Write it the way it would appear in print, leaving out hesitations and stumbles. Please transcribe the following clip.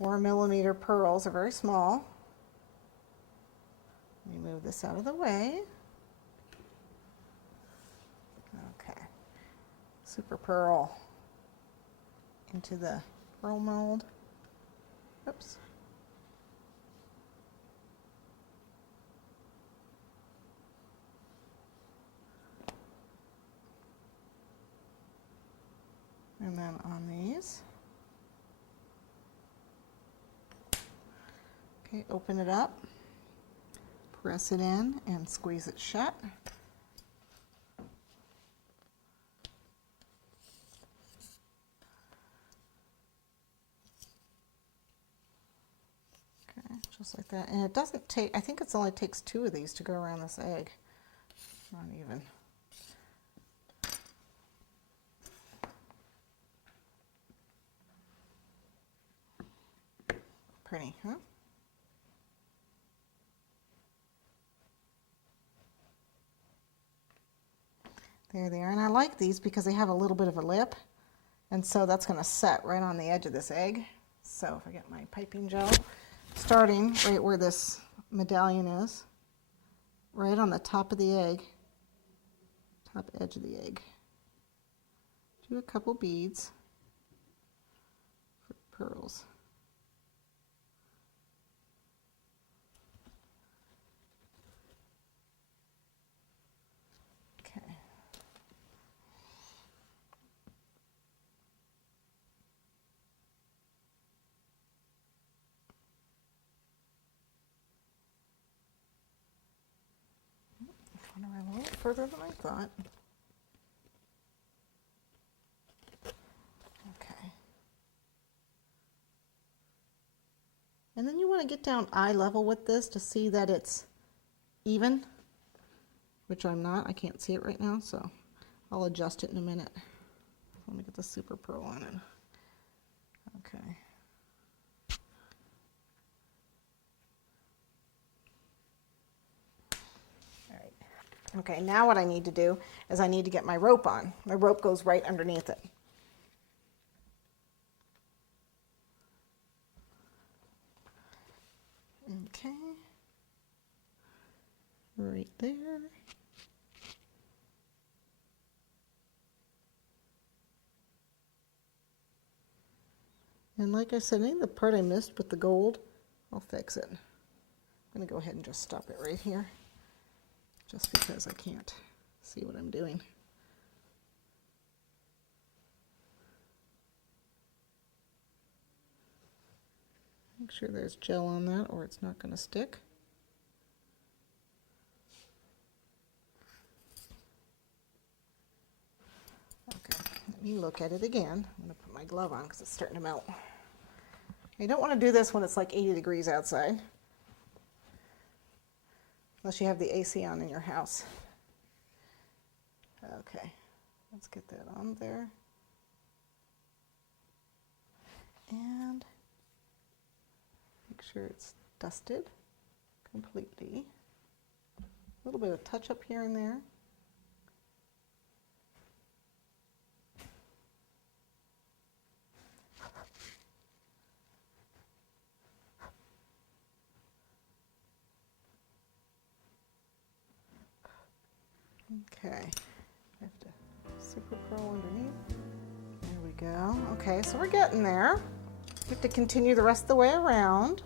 4mm pearls are very small. Let me move this out of the way. Okay, super pearl into the pearl mold. Oops. And then on these, okay, open it up, press it in and squeeze it shut. Okay, just like that. And it doesn't take, I think it only takes 2 of these to go around this egg. Not even. Pretty, huh? There they are. And I like these because they have a little bit of a lip. And so that's going to set right on the edge of this egg. So if I get my piping gel, starting right where this medallion is, right on the top of the egg, top edge of the egg. Do a couple beads for pearls. I went a little further than I thought. Okay. And then you want to get down eye level with this to see that it's even, which I'm not. I can't see it right now, so I'll adjust it in a minute. Let me get the super pearl on it. Okay. Okay, now what I need to do is I need to get my rope on. My rope goes right underneath it. Okay, right there. And like I said, I think the part I missed with the gold, I'll fix it. I'm going to go ahead and just stop it right here, just because I can't see what I'm doing. Make sure there's gel on that or it's not going to stick. Okay, let me look at it again. I'm going to put my glove on because it's starting to melt. You don't want to do this when it's like 80 degrees outside, unless you have the AC on in your house. Okay, let's get that on there. And make sure it's dusted completely. A little bit of touch up here and there. Okay, I have to super pearl underneath. There we go. Okay, so we're getting there. We have to continue the rest of the way around.